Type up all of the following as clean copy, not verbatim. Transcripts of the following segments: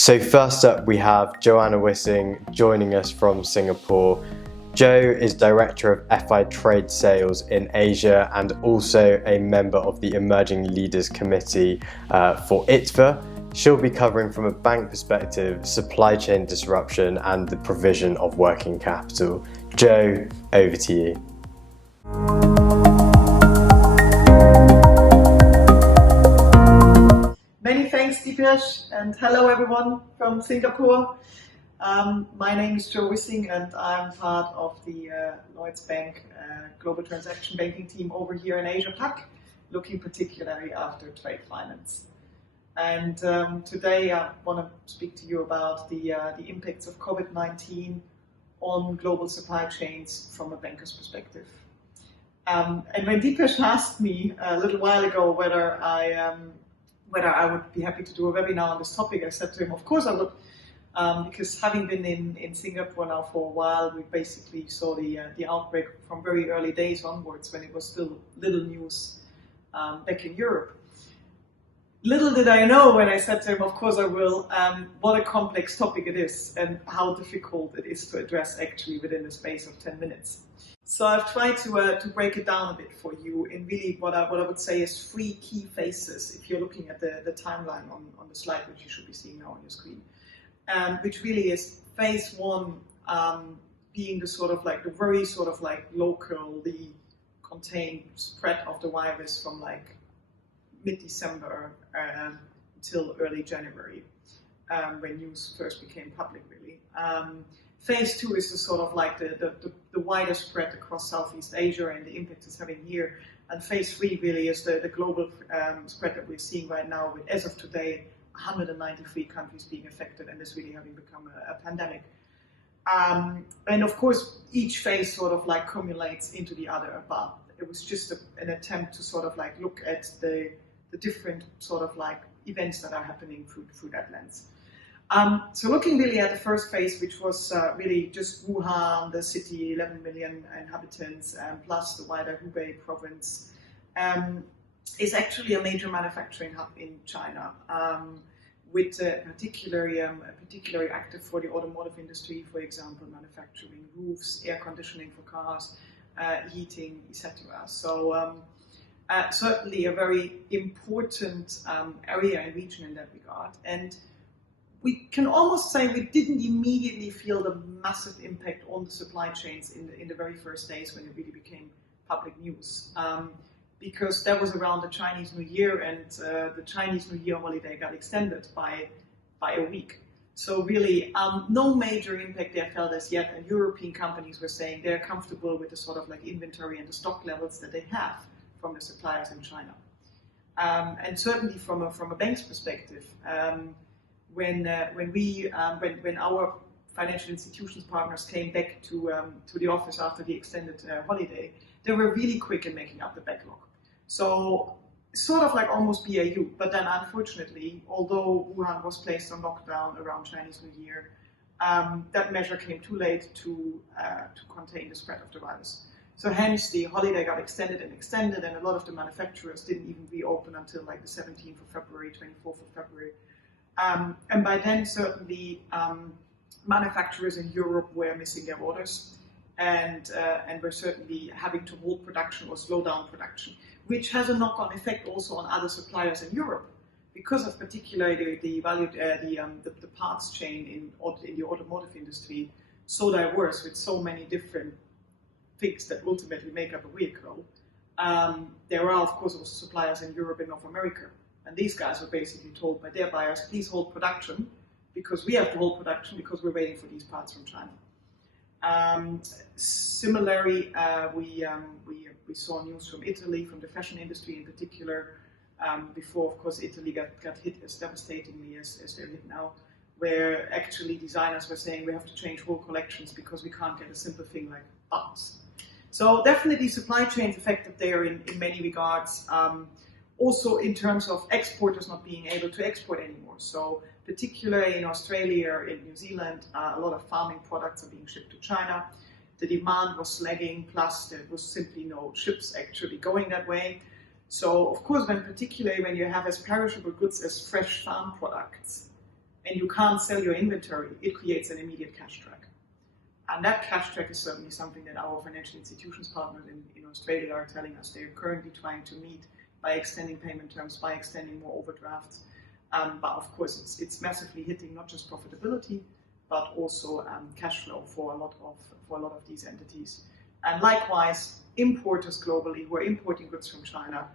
So first up we have Johanna Wissing joining us from Singapore. Jo is Director of FI Trade Sales in Asia and also a member of the Emerging Leaders Committee for ITFA. She'll be covering from a bank perspective, supply chain disruption and the provision of working capital. Jo, over to you. Many thanks, Dipesh, and hello everyone from Singapore. My name is Jo Wissing and I'm part of the Lloyds Bank Global Transaction Banking team over here in Asia Pac, looking particularly after trade finance. And today I want to speak to you about the impacts of COVID-19 on global supply chains from a banker's perspective. And when Dipesh asked me a little while ago whether I would be happy to do a webinar on this topic, I said to him, of course I would, because having been in Singapore now for a while, we basically saw the outbreak from very early days onwards when it was still little news back in Europe. Little did I know when I said to him, of course I will, what a complex topic it is and how difficult it is to address actually within the space of 10 minutes. So I've tried to break it down a bit for you in really what I would say is 3 key phases if you're looking at the timeline on the slide, which you should be seeing now on your screen, which really is phase 1 being the sort of like the very sort of like locally contained spread of the virus from like mid-December until early January, when news first became public, really. Phase 2 is the sort of like the wider spread across Southeast Asia and the impact it's having here. And phase 3 really is the global spread that we're seeing right now with, as of today, 193 countries being affected and this really having become a pandemic. And of course, each phase sort of like cumulates into the other, but it was just an attempt to sort of like look at the different sort of like events that are happening through that lens. So looking really at the first phase, which was really just Wuhan, the city, 11 million inhabitants, plus the wider Hubei Province, is actually a major manufacturing hub in China, with particularly active for the automotive industry, for example, manufacturing roofs, air conditioning for cars, heating, etc. So certainly a very important area and region in that regard. And we can almost say we didn't immediately feel the massive impact on the supply chains in the very first days when it really became public news, because that was around the Chinese New Year, and the Chinese New Year holiday got extended by a week. So really, no major impact there felt as yet, and European companies were saying they're comfortable with the sort of like inventory and the stock levels that they have from the suppliers in China. And certainly from a bank's perspective, when our financial institutions partners came back to the office after the extended holiday, they were really quick in making up the backlog. So sort of like almost BAU, but then unfortunately, although Wuhan was placed on lockdown around Chinese New Year, that measure came too late to contain the spread of the virus. So hence the holiday got extended, and a lot of the manufacturers didn't even reopen until like the 17th of February, 24th of February. And by then, certainly, manufacturers in Europe were missing their orders and were certainly having to hold production or slow down production, which has a knock-on effect also on other suppliers in Europe, because of particularly the parts chain in the automotive industry, so diverse with so many different things that ultimately make up a vehicle. There are, of course, also suppliers in Europe and North America. And these guys were basically told by their buyers, please hold production, because we have to hold production because we're waiting for these parts from China. Similarly, we saw news from Italy, from the fashion industry in particular, before, of course, Italy got hit as devastatingly as they're hit now, where actually designers were saying we have to change whole collections because we can't get a simple thing like buttons. So definitely supply chains affected there in many regards. Also in terms of exporters not being able to export anymore. So particularly in Australia, in New Zealand, a lot of farming products are being shipped to China. The demand was lagging, plus there was simply no ships actually going that way. So of course, particularly when you have as perishable goods as fresh farm products, and you can't sell your inventory, it creates an immediate cash drag. And that cash drag is certainly something that our financial institutions partners in Australia are telling us they're currently trying to meet by extending payment terms, by extending more overdrafts. But of course, it's massively hitting not just profitability, but also cash flow for a lot of these entities. And likewise, importers globally who are importing goods from China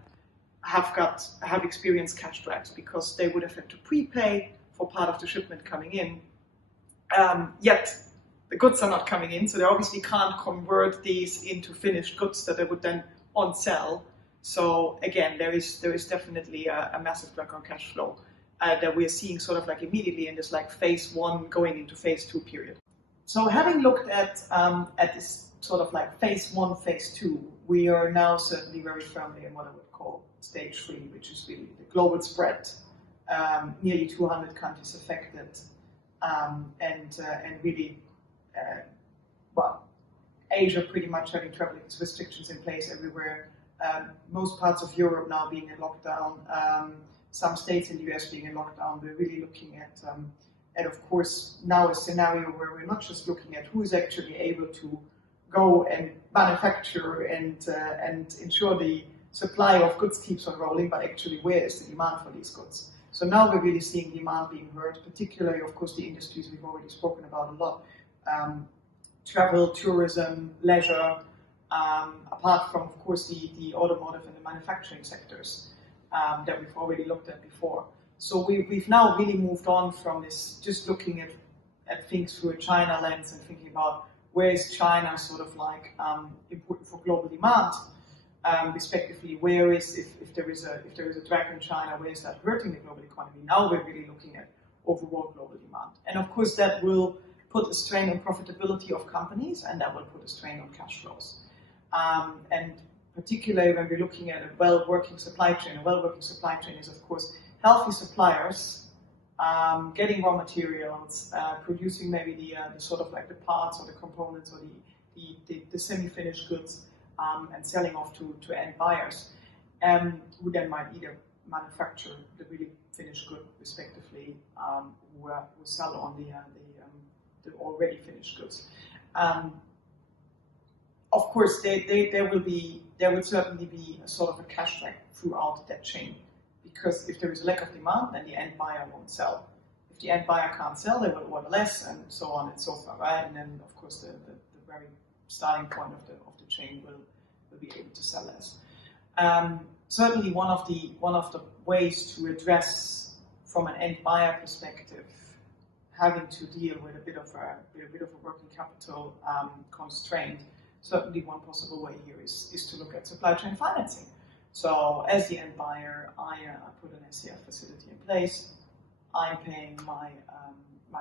have experienced cash drags because they would have had to prepay for part of the shipment coming in. Yet the goods are not coming in, so they obviously can't convert these into finished goods that they would then on-sell. So again, there is definitely a massive drag on cash flow that we're seeing sort of like immediately in this like phase 1 going into phase 2 period. So having looked at this sort of like phase 1, phase 2, we are now certainly very firmly in what I would call stage 3, which is really the global spread, nearly 200 countries affected, and really, well, Asia pretty much having travel restrictions in place everywhere. Most parts of Europe now being in lockdown, some states in the US being in lockdown. We're really looking at of course, now a scenario where we're not just looking at who is actually able to go and manufacture and ensure the supply of goods keeps on rolling, but actually where is the demand for these goods. So now we're really seeing demand being hurt, particularly, of course, the industries we've already spoken about a lot. Travel, tourism, leisure, apart from, of course, the automotive and the manufacturing sectors that we've already looked at before. So we've now really moved on from this, just looking at things through a China lens and thinking about where is China sort of like important for global demand, respectively, where is, if there is a drag in China, where is that hurting the global economy? Now we're really looking at overall global demand. And of course that will put a strain on profitability of companies, and that will put a strain on cash flows. And particularly when we're looking at a well-working supply chain, a well-working supply chain is, of course, healthy suppliers getting raw materials, producing maybe the sort of like the parts or the components or the semi-finished goods, and selling off to end buyers, who then might either manufacture the really finished good, respectively, who sell on the already finished goods. Of course, there would certainly be a sort of a cash drag throughout that chain, because if there is a lack of demand, then the end buyer won't sell. If the end buyer can't sell, they will order less, and so on and so forth, right? And then, of course, the very starting point of the chain will be able to sell less. Certainly, one of the ways to address, from an end buyer perspective, having to deal with a bit of a working capital constraint. Certainly, one possible way here is to look at supply chain financing. So, as the end buyer, I put an SCF facility in place. I'm paying my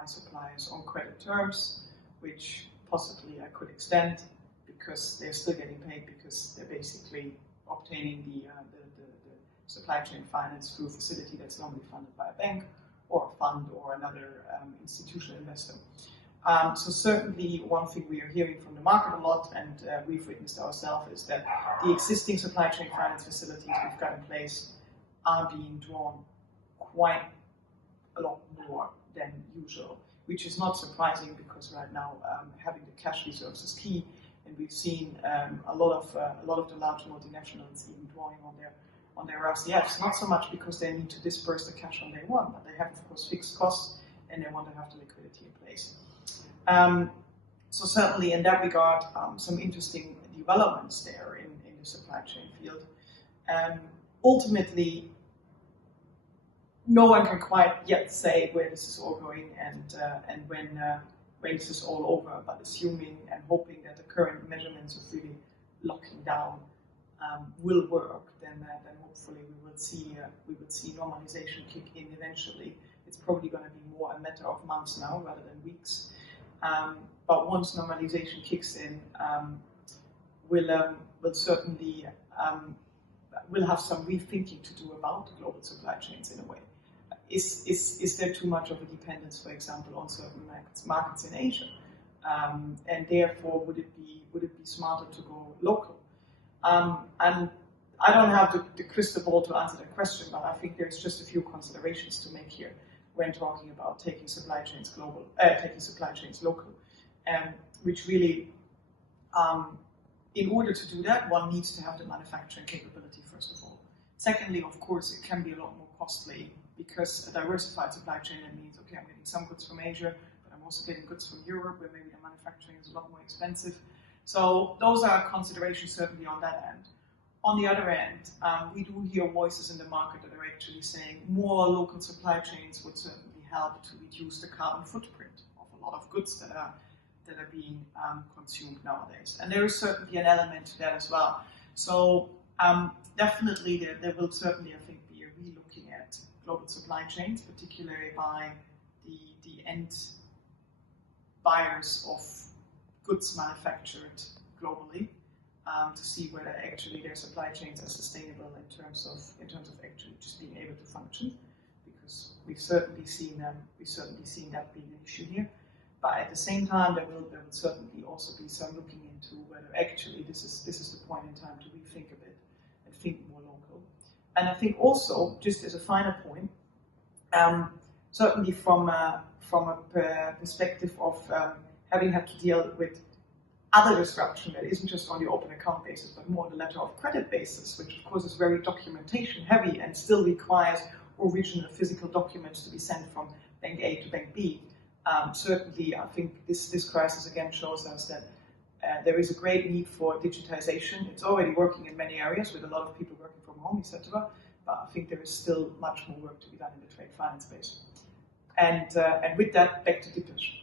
suppliers on credit terms, which possibly I could extend because they're still getting paid because they're basically obtaining the supply chain finance through a facility that's normally funded by a bank or a fund or another institutional investor. So certainly one thing we are hearing from the market a lot, and we've witnessed ourselves, is that the existing supply chain finance facilities we've got in place are being drawn quite a lot more than usual, which is not surprising because right now having the cash reserves is key, and we've seen a lot of the large multinationals even drawing on their RCFs, not so much because they need to disperse the cash on day one, but they have, of course, fixed costs and they want to have the liquidity in place. So certainly in that regard, some interesting developments there in the supply chain field. Ultimately, no one can quite yet say where this is all going and when this is all over, but assuming and hoping that the current measurements of really locking down will work, then hopefully we will see normalization kick in eventually. It's probably going to be more a matter of months now rather than weeks. But once normalization kicks in, we'll certainly will have some rethinking to do about global supply chains in a way. Is there too much of a dependence, for example, on certain markets in Asia, and therefore would it be smarter to go local? And I don't have the crystal ball to answer that question, but I think there's just a few considerations to make here. when talking about taking supply chains global, taking supply chains local, which really, in order to do that, one needs to have the manufacturing capability first of all. Secondly, of course, it can be a lot more costly because a diversified supply chain, that means, okay, I'm getting some goods from Asia, but I'm also getting goods from Europe, where maybe the manufacturing is a lot more expensive. So those are considerations certainly on that end. On the other end, we do hear voices in the market that are actually saying more local supply chains would certainly help to reduce the carbon footprint of a lot of goods that are being consumed nowadays. And there is certainly an element to that as well. So definitely there will certainly, I think, be a re-looking at global supply chains, particularly by the end buyers of goods manufactured globally, to see whether actually their supply chains are sustainable in terms of actually just being able to function, because we've certainly seen that being an issue here. But at the same time, there will certainly also be some looking into whether actually this is the point in time to rethink a bit and think more local. And I think also, just as a final point, certainly from a perspective of having had to deal with other disruption that isn't just on the open account basis, but more on the letter of credit basis, which of course is very documentation heavy and still requires original physical documents to be sent from bank A to bank B. Certainly, I think this crisis again shows us that there is a great need for digitization. It's already working in many areas with a lot of people working from home, etc. But I think there is still much more work to be done in the trade finance space. And with that, back to Dipesh.